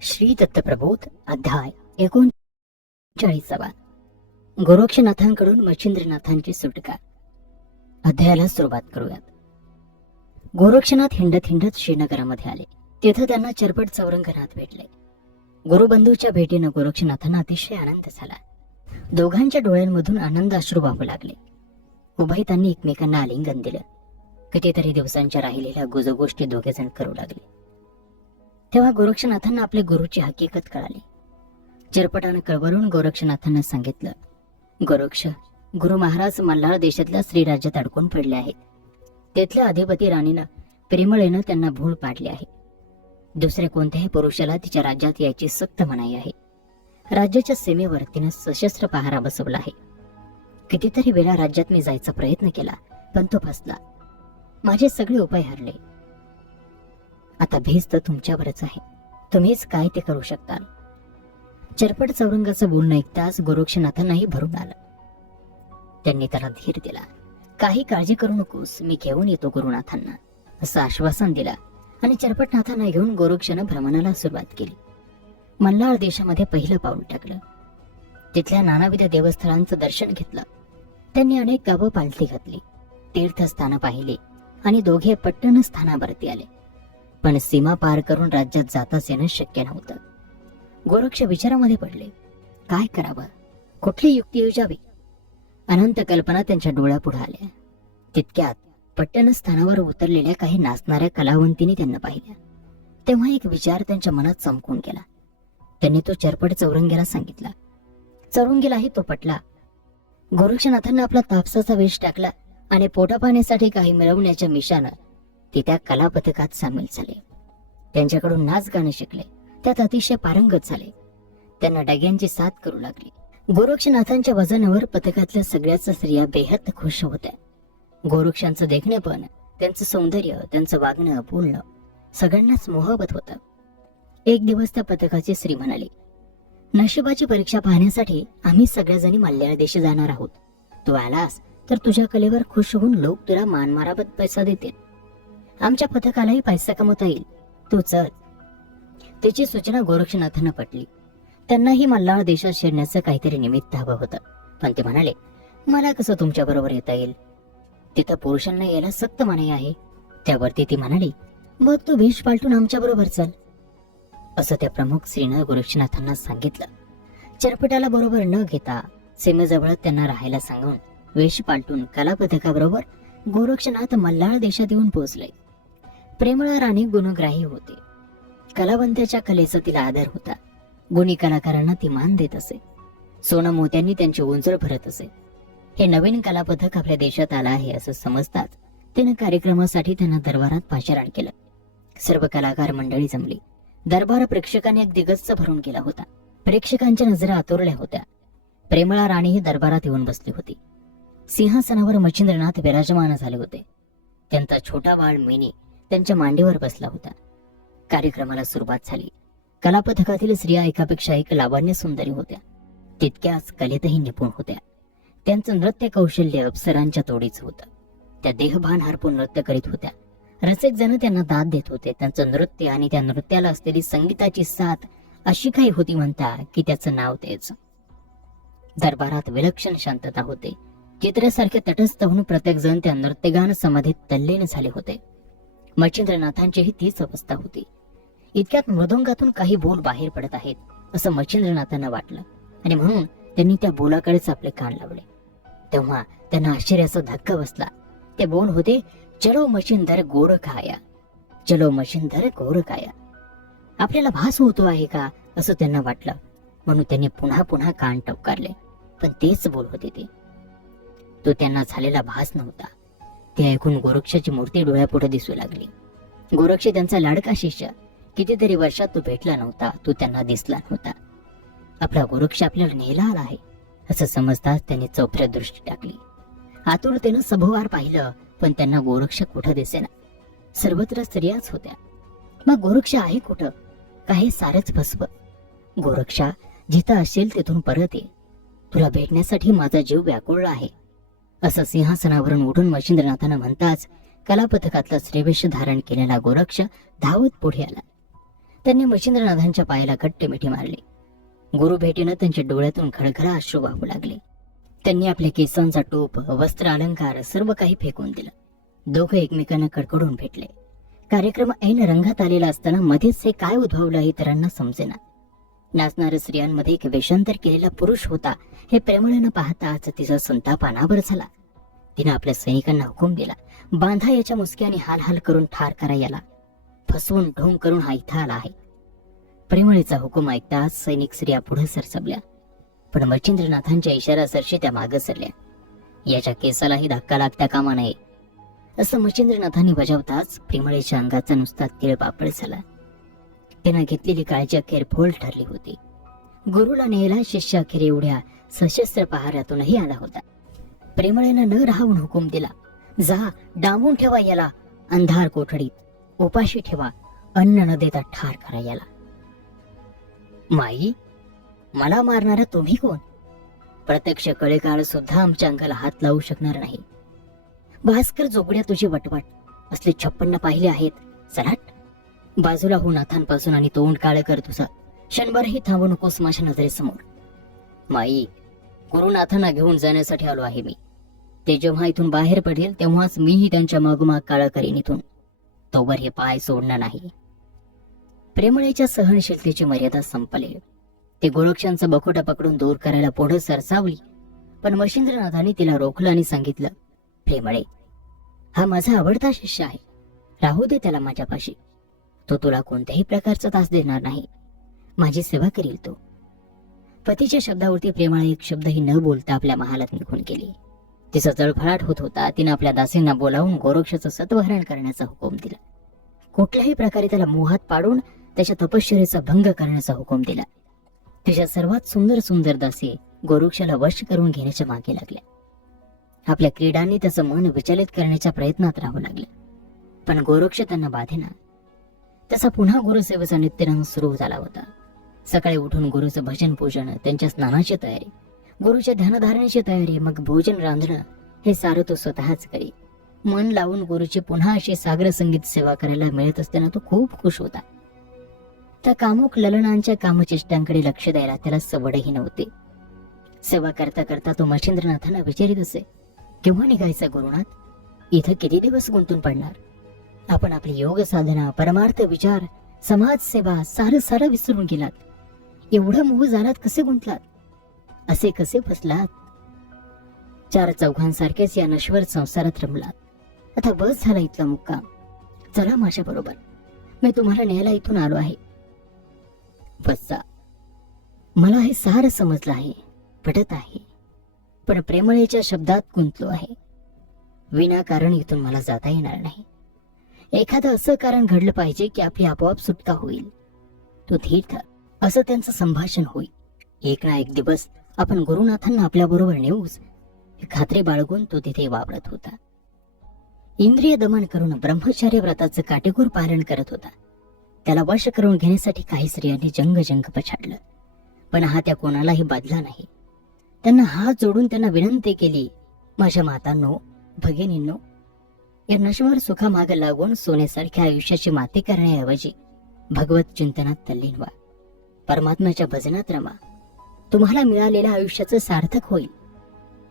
श्री दत्तप्रबोध अध्याय 39. गोरक्षनाथांकडून मच्छिंद्रनाथांची सुटका. अध्यायाला सुरुवात करूयात. गोरक्षनाथ हिंडत हिंडत श्रीनगरामध्ये आले. तिथं त्यांना चरपट चौरंगनाथ भेटले. गुरुबंधूच्या भेटीनं गोरक्षनाथांना अतिशय आनंद झाला. दोघांच्या डोळ्यांमधून आनंद अश्रू वाहू लागले. उभयतांनी एकमेकांना आलिंगन दिलं. कितीतरी दिवसांच्या राहिलेल्या गुजगोष्टी दोघेजण करू लागले. तेव्हा गोरक्षनाथांना आपल्या गुरुची हकीकत कळाली. चरपटानं कळवळून गोरक्षनाथांना सांगितलं, गोरक्ष, गुरु महाराज मल्हार देशातल्या श्रीराज्यात अडकून पडले आहेत. तिथल्या अधिपती राणीनं प्रेमळेनं त्यांना भूल पाडली आहे. दुसऱ्या कोणत्याही पुरुषाला तिच्या राज्यात यायची सक्त मनाई आहे. राज्याच्या सीमेवर तिनं सशस्त्र पहारा बसवला आहे. कितीतरी वेळा राज्यात मी जायचा प्रयत्न केला, पण तो फसला. माझे सगळे उपाय हरले. आता भीज तर तुमच्यावरच आहे. तुम्हीच काय ते करू शकताल. चरपट चौरंगाचं बोलणं ऐकताच गोरक्षनाथांनाही भरून आलं. त्यांनी त्याला धीर दिला. काही काळजी करू नकोस, मी घेऊन येतो गुरुनाथांना, असं आश्वासन दिलं आणि चरपटनाथांना घेऊन गोरक्षनं भ्रमणाला सुरुवात केली. मल्हार देशामध्ये पहिलं पाऊल टाकलं. तिथल्या नानाविध देवस्थळांचं दर्शन घेतलं. त्यांनी अनेक गावं पालथी घातली, तीर्थस्थानं पाहिली आणि दोघे पट्टण स्थानावरती आले. पण सीमा पार करून राज्यात जाताच येणं शक्य नव्हतं. गोरक्ष विचारामध्ये पडले. काय करावं, कुठली युक्ती योजावी. अनंत कल्पना त्यांच्या डोळ्यापुढे आल्या. तितक्यात पट्टण स्थानावर उतरलेल्या काही नाचणाऱ्या कलावंतींनी त्यांना पाहिल्या. तेव्हा एक विचार त्यांच्या मनात चमकून गेला. त्यांनी तो चरपट चौरंगीला सांगितला. चौरंगीलाही तो पटला. गोरक्षनाथांना आपला तापसाचा वेश टाकला आणि पोटापाण्यासाठी काही मिळवण्याच्या मिशानं ते त्या कला पथकात सामील झाले. त्यांच्याकडून नाच गाणं शिकले. त्यात अतिशय पारंगत झाले. त्यांना डग्यांची साथ करू लागली. गोरक्षनाथांच्या वजनावर पथकातल्या सगळ्याच स्त्रिया बेहद खुश होत्या. गोरक्षांचं देखणेपण, त्यांचं सौंदर्य, त्यांचं वागणं, बोलणं सगळ्यांनाच मोहवत होतं. एक दिवस त्या पथकाची स्त्री म्हणाली, नशिबाची परीक्षा पाहण्यासाठी आम्ही सगळ्याजणी मल्हार देशी जाणार आहोत. तू आलास तर तुझ्या कलेवर खुश होऊन लोक तुला मानमाराबत पैसा देतील. आमच्या पथकालाही पैसा कमवता येईल. तू चल. त्याची सूचना गोरक्षनाथांना पटली. त्यांनाही मल्हार देशात शिरण्याचं काहीतरी निमित्त हवं होतं. पण ते म्हणाले, मला कसं तुमच्या बरोबर येता येईल. तिथं पुरुषांना यायला सक्त मनाई आहे. त्यावरती ती म्हणाली, मग तू वेश पालटून आमच्या बरोबर चल, असं त्या प्रमुख स्त्रीनं गोरक्षनाथांना सांगितलं. चरपटाला बरोबर न घेता सीमेजवळ त्यांना राहायला सांगून वेश पालटून कला पथकाबरोबर गोरक्षनाथ मल्हार देशात येऊन पोहोचले. प्रेमळ राणी गुणग्राही होते. कलावंताच्या कलेचा तिला आदर होता. गुणी कलाकारांना ती मान देत असे. सोनं मोत्यांनी त्यांची उंजळ भरत असे. हे नवीन कला पथक आपल्या देशात आलं आहे असं समजताच तिनं कार्यक्रमासाठी त्यांना दरबारात पाचारण केलं. सर्व कलाकार मंडळी जमली. दरबार प्रेक्षकांनी एक दिग्गज भरून गेला होता. प्रेक्षकांच्या नजरा आतुरल्या होत्या. प्रेमळा राणी ही दरबारात येऊन बसली होती. सिंहासनावर मच्छिंद्रनाथ विराजमान झाले होते. त्यांचा छोटा बाळ मिनी त्यांच्या मांडीवर बसला होता. कार्यक्रमाला सुरुवात झाली. कलापथकातील स्त्रिया एकापेक्षा एक लावण्य सुंदरी होत्या. तितक्याच कलेतही निपुण होत्या. त्यांचं नृत्य कौशल्य अप्सरांच्या तोडीचं होतं. त्या देहभान हरपून नृत्य करीत होत्या. रसिक जण त्यांना दाद देत होते. त्यांचं नृत्य आणि त्या नृत्याला असलेली संगीताची साथ अशी काही होती म्हणता की त्याचं नाव तेच. दरबारात विलक्षण शांतता होते. चित्रासारखे तटस्थ होऊन प्रत्येक जण त्या नृत्यगान समाधीत तल्लीन झाले होते. मच्छिंद्रनाथांचीही तीच अवस्था होती. इतक्यात मृदुंगातून काही बोल बाहेर पडत आहेत असं मच्छिंद्रनाथांना वाटलं आणि म्हणून त्यांनी त्या बोलाकडेच आपले कान लावले. तेव्हा त्यांना आश्चर्याचा धक्का बसला. ते बोल होते, चलो मच्छिंदर गोड खाया, चलो मच्छिंदर गोड खाया. आपल्याला भास होतो आहे का असं त्यांना वाटलं. म्हणून त्यांनी पुन्हा पुन्हा कान टवकारले. पण तेच बोल होते ते. तो त्यांना झालेला भास नव्हता. ते ऐकून गोरक्षाची मूर्ती डोळ्यापुढे दिसू लागली. गोरक्ष त्यांचा लाडका शिष्य. कितीतरी वर्षात तो भेटला नव्हता. तो त्यांना दिसला नव्हता. आपला गोरक्ष आपल्याला नेला आला आहे असं समजताच त्यांनी चौफऱ्यात दृष्टी टाकली. आतुरतेनं सभोवार पाहिलं, पण त्यांना गोरक्ष कुठं दिसेना. सर्वत्र स्त्रियाच होत्या. मग गोरक्ष आहे कुठं? काही सारच फसवं. गोरक्षा, जिथं असेल तिथून परत ये. तुला भेटण्यासाठी माझा जीव व्याकुळला आहे, असं सिंहासनावरून उठून मच्छिंद्रनाथांना म्हणताच कलापथकातला श्रेवेश धारण केलेला गोरक्ष धावत पुढे आला. त्यांनी मच्छिंद्रनाथांच्या पायाला घट्ट मिठी मारली. गुरु भेटीनं त्यांच्या डोळ्यातून खळखळा अश्रू वाहू लागले. त्यांनी आपल्या केसांचा टोप, वस्त्र, अलंकार सर्व काही फेकून दिलं. दोघं एकमेकांना कडकडून भेटले. कार्यक्रम ऐन रंगात आलेला असताना मध्येच हे काय उद्भवलं हे इतरांना समजेना. नाचणाऱ्या स्त्रियांमध्ये एक वेषांतर केलेला पुरुष होता हे प्रेमळेनं पाहताच तिचा संताप अनावर झाला. तिनं आपल्या सैनिकांना हुकूम दिला, बांधा याच्या मुसक्याने हाल हाल करून ठार करा याला. फसवून ढोंग करून हा इथं आला आहे. प्रेमळेचा हुकूम ऐकताच सैनिक स्त्रिया पुढे सरसबल्या, पण मच्छिंद्रनाथांच्या इशाऱ्यासरशी त्या मागे सरल्या. याच्या केसालाही धक्का लागता कामा नये असं मच्छिंद्रनाथांनी बजावताच प्रेमळेच्या अंगाचा नुसता तिळपापड झाला. त्यानं घेतलेली काळजी अखेर फोल ठरली होती. गुरुला न्यायला शिष्य अखेर एवढ्या सशस्त्र पहाऱ्यातूनही आला होता. प्रेमळेनं न राहून हुकूम दिला, जा डांबून ठेवा याला अंधार कोठडीत, उपाशी ठेवा, अन्न न देता ठार करा याला. माई, मला मारणारा तुम्ही कोण? प्रत्यक्ष कळेकाळ सुद्धा आमच्या अंगाला हात लावू शकणार नाही. भास्कर जोगड्या तुझी वटवट असले 56 पाहिले आहेत. सराट बाजूला हो नाथांपासून आणि तोंड काळ कर तुझा. क्षणभरही थांबू नकोस माझ्या नजरेसमोर. माई, गुरुनाथांना घेऊन जाण्यासाठी आलो आहे मी. ते जेव्हा इथून बाहेर पडेल तेव्हाच मीही त्यांच्या मागोमाग काळा करीन इथून. तोवर हे पाय सोडणार नाही. प्रेमळेच्या सहनशीलतेची मर्यादा संपले. ते गोरक्षांचा बखोटा पकडून दूर करायला पुढे सरसावली, पण मच्छिंद्रनाथांनी तिला रोखलं आणि सांगितलं, प्रेमळे, हा माझा आवडता शिष्य आहे. राहू दे त्याला माझ्यापाशी. तो तुला कोणत्याही प्रकारचा त्रास देणार नाही. माझी सेवा करील तो. पतीच्या शब्दावरती प्रेमळे एक शब्दही न बोलता आपल्या महालात निघून गेली. तिचा जळफळाट होत होता. तिने आपल्या दासींना बोलावून गोरक्षाचं सत्वहरण करण्याचा हुकूम दिला. कुठल्याही प्रकारे त्याला मोहात पाडून त्याच्या तपश्चर्येचा भंग करण्याचा हुकूम दिला. तिच्या सर्वात सुंदर सुंदर दासी गोरक्षाला वश करून घेण्याच्या मागे लागल्या. आपल्या क्रीडांनी त्याचं मन विचलित करण्याच्या प्रयत्नात राहू लागले, पण गोरक्ष त्यांना बाधेना. त्याचा पुन्हा गुरुसेवेचा नित्यरंग सुरू झाला होता. सकाळी उठून गुरुचं भजन पूजन, त्यांच्या स्नानाची तयारी, गुरुच्या ध्यानधारणेची तयारी, मग भोजन रांधणं हे सारं तो स्वतःच करी. मन लावून गुरुची पुन्हा अशी सागर संगीत सेवा करायला मिळत असताना तो खूप खुश होता. त्या कामुक ललनांच्या कामचेष्टांकडे लक्ष द्यायला त्याला सवडही नव्हती. सेवा करता करता तो मच्छिंद्रनाथांना विचारित असे, केव्हा निघायचा गुरुनाथ? इथं किती दिवस गुंतून पडणार? आपण आपली योग साधना, परमार्थ विचार, समाज सेवा सारं विसरून गेलात. एवढं मोह जालात कसे गुंतलात? असे कसे फसलात? 4 चौघांसारखेच या नश्वर संसारात रमलात. आता बस झाला इथला मुक्काम. चला माझ्या बरोबर, मी तुम्हाला न्यायला इथून आलो आहे. बसा. मला हे सारं समजलं आहे, पटत आहे, पण प्रेमळेच्या शब्दात गुंतलो आहे. विनाकारण इथून मला जाता येणार नाही. एखादं असं कारण घडलं पाहिजे की आपली आपोआप सुटका होईल. तो धीर असं त्यांचं संभाषण होईल. एक ना एक दिवस आपण गुरुनाथांना आपल्या बरोबर नेऊच हे खात्री बाळगून तो तिथे वावरत होता. इंद्रिय दमन करून ब्रह्मचर्य व्रताचं काटेकोर पालन करत होता. त्याला वश करून घेण्यासाठी काही स्त्रियांनी जंग पछाडलं, पण हा त्या कोणालाही बाधला नाही. त्यांना हात जोडून त्यांना विनंती केली, माझ्या मातांनो, भगिनींनो, या नश्वर सुखामाग लागून सोन्यासारख्या आयुष्याची माती करण्याऐवजी भगवत चिंतनात तल्लीन व्हा. परमात्म्याच्या भजनात रमा. तुम्हाला मिळालेल्या आयुष्याचं सार्थक होईल.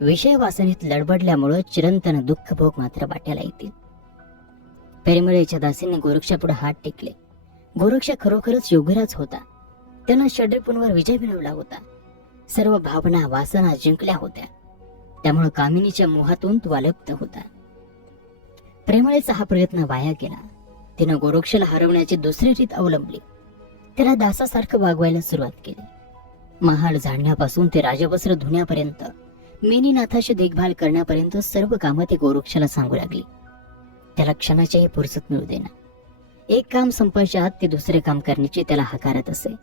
विषय वासनेत लडबडल्यामुळं चिरंतन दुःख भोग मात्र वाट्याला येतील. प्रेमळेच्या दासींनी गोरक्षापुढे हात टेकले. गोरक्ष खरोखरच योगीराज होता. त्यानं षड्रिपूंवर विजय मिळवला होता. सर्व भावना वासना जिंकल्या होत्या. त्यामुळे कामिनीच्या मोहातून तो अलिप्त होता. प्रेमळेचा हा प्रयत्न वाया गेला. तिनं गोरक्षला हरवण्याची दुसरी रीत अवलंबली. त्याला दासासारखं वागवायला सुरुवात केली. महाल झाडण्यापासून ते राजवस्त्र धुण्यापर्यंत, मेनीनाथाची देखभाल करण्यापर्यंत सर्व कामं ती गोरक्षला सांगू लागली. त्याला क्षणाच्याही फुरसत मिळू देना. एक काम संपायच्या आत ते दुसरे काम करण्याची त्याला हकारत असे.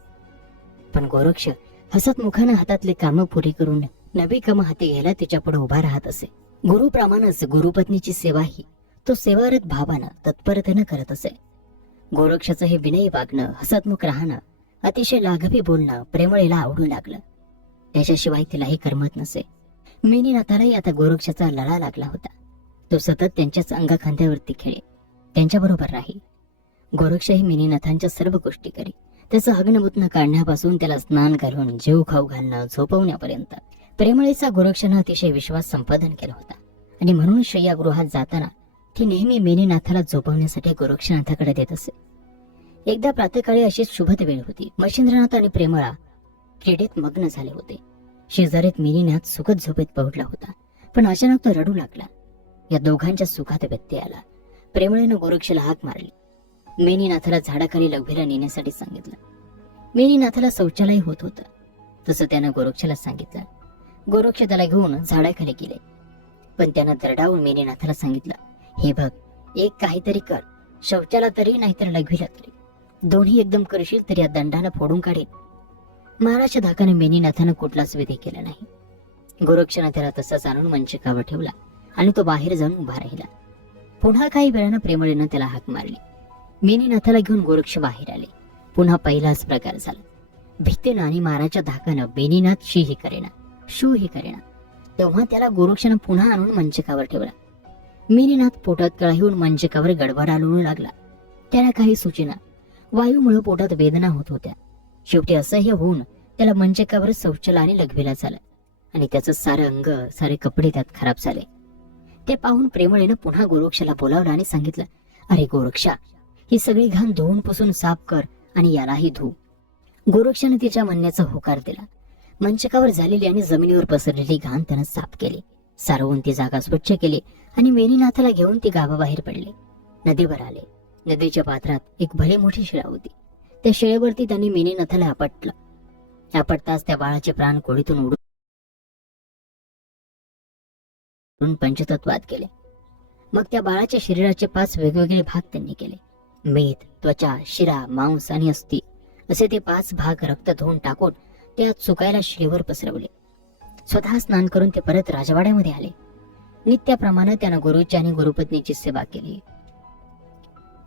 पण गोरक्ष हसत मुखानं हातातले कामं पुरी करून नवी कामं हाती घ्यायला तिच्यापुढे उभा राहत असे. गुरुप्रमाणेच गुरुपत्नीची सेवाही तो सेवारत भावानं तत्परतेनं करत असे. गोरक्षाचं हे विनयी वागणं, हसतमुख राहणं, अतिशय लाघवी बोलणं प्रेमळेला आवडू लागलं. त्याच्याशिवाय तिलाही करमत नसे. मेनीनाथालाही आता गोरक्षाचा लळा लागला होता. तो सतत त्यांच्याच अंगाखांद्यावरती खेळे, त्यांच्याबरोबर राही. गोरक्षही मेनीनाथांच्या सर्व गोष्टी करी. त्याचं हगणमुतनं काढण्यापासून त्याला स्नान घालून जेव खाऊ घालणं झोपवण्यापर्यंत प्रेमळेचा गोरक्षानं अतिशय विश्वास संपादन केला होता. आणि म्हणून शय्यागृहात जाताना ती नेहमी मेनीनाथाला झोपवण्यासाठी गोरक्षनाथाकडे देत असे. एकदा प्रातःकाळी अशीच शुभद वेळ होती. मच्छिंद्रनाथ आणि प्रेमळा क्रीडेत मग्न झाले होते. शेजारीत मेनीनाथ सुखद झोपेत पहुडला होता, पण अचानक तो रडू लागला. या दोघांच्या सुखात व्यत्यय आला. प्रेमळेनं गोरक्षला हाक मारली. मेनीनाथाला झाडाखाली लघवीला नेण्यासाठी सांगितलं. मेनीनाथाला शौचालय होत होतं, तसं त्यानं गोरक्षला सांगितलं. गोरक्ष त्याला घेऊन झाडाखाली गेले, पण त्यानं दरडावून मेनीनाथाला सांगितलं, हे बघ, एक काहीतरी कर, शौचाला तरी नाहीतर लघवीला तरी. दोन्ही एकदम करशील तर या दंडानं फोडून काढेल. महाराजच्या धाकाने मेनीनाथानं कुठलाच विधी केला नाही. गोरक्षानं त्याला तसाच आणून मंचकावर ठेवला आणि तो बाहेर जाऊन उभा राहिला. पुन्हा काही वेळानं प्रेमळेनं त्याला हाक मारली. मेनीनाथाला घेऊन गोरक्ष बाहेर आले. पुन्हा पहिलाच प्रकार झाला. भीतीनं आणि माराच्या धाकानं मेनीनाथ शी करेना, शू ही करेना. तेव्हा त्याला गोरक्षानं पुन्हा आणून मंचकावर ठेवला. मेनीनाथ पोटात कळाहून मंचकावर गडबडा लोळू लागला. त्याला काही सुचेना. वायूमुळे पोटात वेदना होत होत्या. शेवटी असह्य होऊन त्याला मंचकावर शौचाला आणि लघवीला झालं आणि त्याचं सारं अंग, सारे कपडे त्यात खराब झाले. ते पाहून प्रेमळेनं पुन्हा गोरक्षाला बोलावलं आणि सांगितलं, अरे गोरक्षा, ही सगळी घाण धुवून पुसून साफ कर आणि यालाही धु. गोरक्षाने तिच्या म्हणण्याचा होकार दिला. मंचकावर झालेली आणि जमिनीवर पसरलेली घाण त्यानं साफ केली. सारवून ती जागा स्वच्छ केली आणि मेनीनाथाला घेऊन ती गावाबाहेर पडले. नदीवर आले. नदीच्या पात्रात एक भले मोठी शिळा होती. त्या शिळेवरती त्यांनी मेनीनाथाला आपटलं. आपटताच त्या बाळाचे प्राण कोळीतून उडून पंचतत्वात गेले. मग त्या बाळाच्या शरीराचे 5 वेगवेगळे भाग त्यांनी केले. मेद, त्वचा, शिरा, मांस आणि अस्थि असे ते 5 भाग रक्त धुवून टाकून त्यात सुकायला शिळेवर पसरवले. स्वतः स्नान करून ते परत राजवाड्यामध्ये आले. नित्याप्रमाणे त्यानं गुरुची आणि गुरुपत्नीची सेवा केली.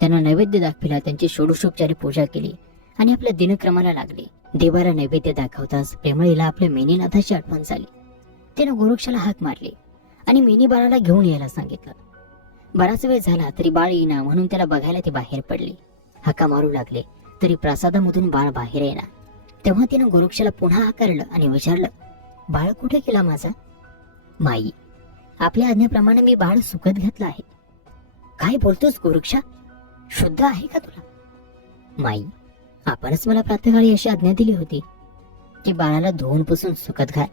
त्यांना नैवेद्य दाखविला, त्यांची षोडशोपचारी पूजा केली आणि आपल्या दिनक्रमाला लागले. देवाला नैवेद्य दाखवताच प्रेमळीला आपल्या मेनीनाथाची आठवण झाली. त्यानं गोरक्षाला हाक मारली आणि मेनी बाळाला घेऊन यायला सांगितलं. बराच वेळ झाला तरी बाळ येईना, म्हणून त्याला बघायला ती बाहेर पडली. हाका मारू लागले तरी प्रासादामधून बाळ बाहेर येईना. तेव्हा तिनं गोरक्षाला पुन्हा हाकारलं आणि विचारलं, बाळ कुठे गेला माझा? माई, आपल्या आज्ञेप्रमाणे मी बाळ सुकत घातलं आहे. काय बोलतोस गोरक्षा? शुद्ध आहे का तुला? माई, आपणच मला प्रातःकाळी अशी आज्ञा दिली होती की बाळाला धुवून पुसून सुकत घाल.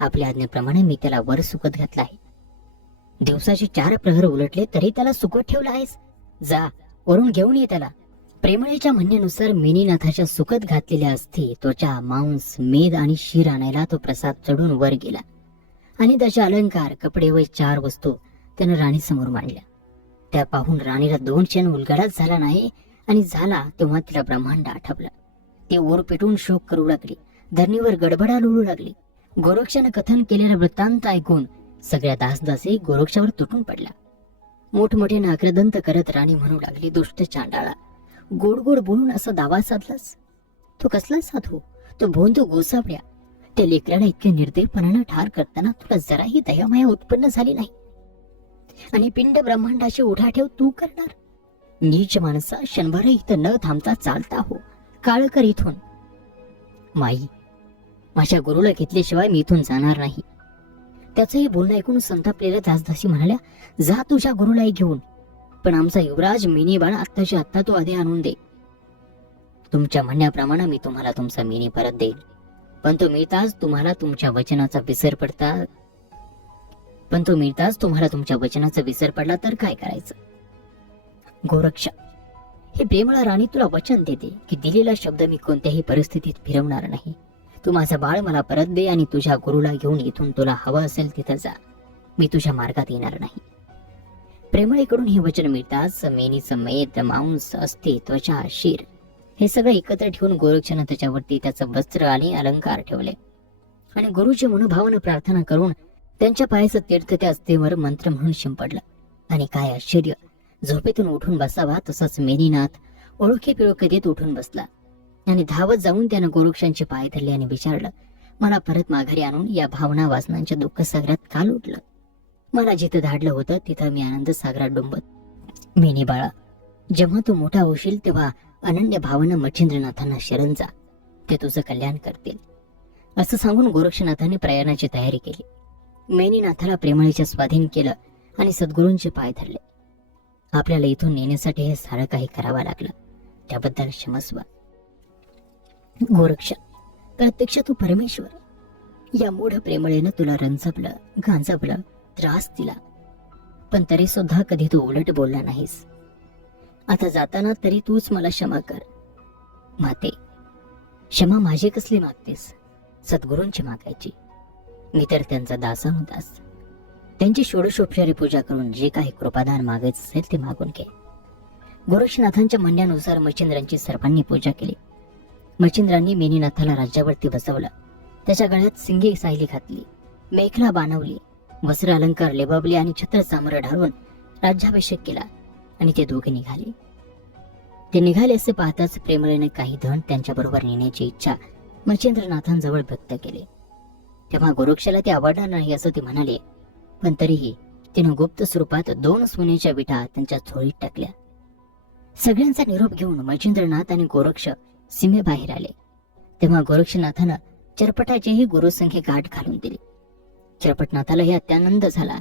आपल्या आज्ञेप्रमाणे मी त्याला वर सुकत घातलं आहे. दिवसाचे 4 प्रहर उलटले तरी त्याला सुकत ठेवला आहेस. जा, वरून घेऊन ये त्याला. प्रेमळेच्या म्हणण्यानुसार मेनीनाथाच्या सुकत घातलेल्या अस्थी, त्वचा, मांस, मेद आणि शीर आणायला तो प्रसाद चढून वर गेला आणि त्याचे अलंकार, कपडे व 4 वस्तू त्यानं राणीसमोर मांडल्या. त्या पाहून राणीला 2 क्षण उलगडाच झाला नाही आणि झाला तेव्हा तिला ब्रह्मांड आठवलं. ती ओर पेटून शोक करू लागली. धरणीवर गडबडा लोळू लागली. गोरक्षानं कथन केलेला वृत्तांत ऐकून सगळ्या दासदासी गोरक्षावर तुटून पडला. मोठमोठे नाक्रदंत करत राणी म्हणू लागली, दुष्ट चांडाळा, गोड गोड बोलून असा दावा साधलास? तो कसला साधू? तो भोंदू गोसावड्या. त्या लेकराला इतक्या निर्दयपणानं ठार करताना तुला जराही दयामाया उत्पन्न झाली नाही आणि पिंड ब्रह्मांडाची उठाठेव तू करणार? नीच माणसा, क्षणभर इथं न थांबता चालता हो, काळ कर इथून. माई, माझ्या गुरुला घेतल्याशिवाय मी इथून जाणार नाही. त्याचंही बोलणं ऐकून संतापलेल्या दासदासी म्हणाल्या, जा तुझ्या गुरुलाही घेऊन, पण आमचा युवराज मिनी बाळ आत्ताच्या आत्ता तो आधी आणून दे. तुमच्या म्हणण्याप्रमाणे मी तुम्हाला तुमचा मिनी परत देईल, पण तो मिळताच तुम्हाला तुमच्या वचनाचा विसर पडला तर काय करायचं? गोरक्षा, हे प्रेमळा राणी तुला वचन देते की दिलेला शब्द मी कोणत्याही परिस्थितीत फिरवणार नाही. तू माझं बाळ मला परत दे आणि तुझ्या गुरुला घेऊन इथून तुला हवं असेल तिथं जा. मी तुझ्या मार्गात येणार नाही. प्रेमळेकडून हे वचन मिळताच मेनीचं मेद, मांस, अस्थि, त्वचा, शीर हे सगळं एकत्र ठेवून गोरक्षानं त्याच्यावरती त्याचं वस्त्र आणि अलंकार ठेवले आणि गुरुची मनोभावानं प्रार्थना करून त्यांच्या पायाचं तीर्थ त्या अस्थीवर मंत्र म्हणून शिंपडलं. आणि काय आश्चर्य, झोपेतून उठून बसावा तसाच मेनीनाथ ओळखी पिळखी देत उठून बसला आणि धावत जाऊन त्यानं गोरक्षांचे पाय धरले आणि विचारलं, मला परत माघारी आणून या भावना वासनांच्या दुःख सागरात का लुटलं? मला जिथं धाडलं होतं तिथं मी आनंद सागरात डुंबत. मेनी बाळा, जेव्हा तू मोठा होशील तेव्हा अनन्य भावानं मच्छिंद्रनाथांना शरण जा, ते तुझं कल्याण करतील, असं सांगून गोरक्षनाथांनी प्रयाणाची तयारी केली. मेनीनाथाला प्रेमळीच्या स्वाधीन केलं आणि सद्गुरूंचे पाय धरले. आपल्याला इथून नेण्यासाठी हे सारं काही करावं लागलं, त्याबद्दल क्षमस्व. गोरक्ष, प्रत्यक्ष तू परमेश्वर. या मूढ प्रेमळेनं तुला रंजवलं, गांजवलं, त्रास दिला, पण तरी सुद्धा कधी तू उलट बोलला नाहीस. आता जाताना तरी तूच मला क्षमा कर. माते, क्षमा माझी कसली मागतेस? सद्गुरूंची मागायची. मी तर त्यांचा दासानुदास. त्यांची षोडशोपचारी पूजा करून जे काही कृपादान मागायचं असेल ते मागून घे. गोरक्षनाथांच्या म्हणण्यानुसार मच्छिंद्रांची सर्वांनी पूजा केली. मच्छिंद्रांनी मेनीनाथाला राज्यावरती बसवलं. त्याच्या गळ्यात सिंगी सायली घातली, मेखला बाणवली, वस्त्र अलंकार लेबावले आणि छत्र चामर ढाळून राज्याभिषेक केला आणि ते दोघे निघाले. ते निघाले असे पाहताच प्रेमळेने काही धन त्यांच्याबरोबर नेण्याची इच्छा मच्छिंद्रनाथांजवळ व्यक्त केली. तेव्हा गोरक्षाला ते आवडणार नाही असं ते म्हणाले, पण तरीही तिनं गुप्त स्वरूपात 2 सोन्याच्या विटा त्यांच्या झोळीत टाकल्या. सगळ्यांचा निरोप घेऊन मच्छिंद्रनाथ आणि गोरक्ष सीमेबाहेर आले. तेव्हा गोरक्षनाथानं चरपटाचीही गुरुसंघे गाठ घालून दिली. चरपटनाथालाही अत्यानंद झाला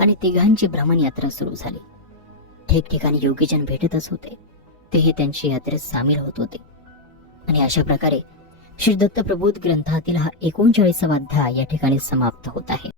आणि तिघांची भ्रमण यात्रा सुरू झाली. ठिकठिकाणी योगीजन भेटतच होते, तेही त्यांची यात्रेत सामील होत होते. आणि अशा प्रकारे श्री दत्त प्रबोध ग्रंथातील हा 39वा अध्याय या ठिकाणी समाप्त होत आहे.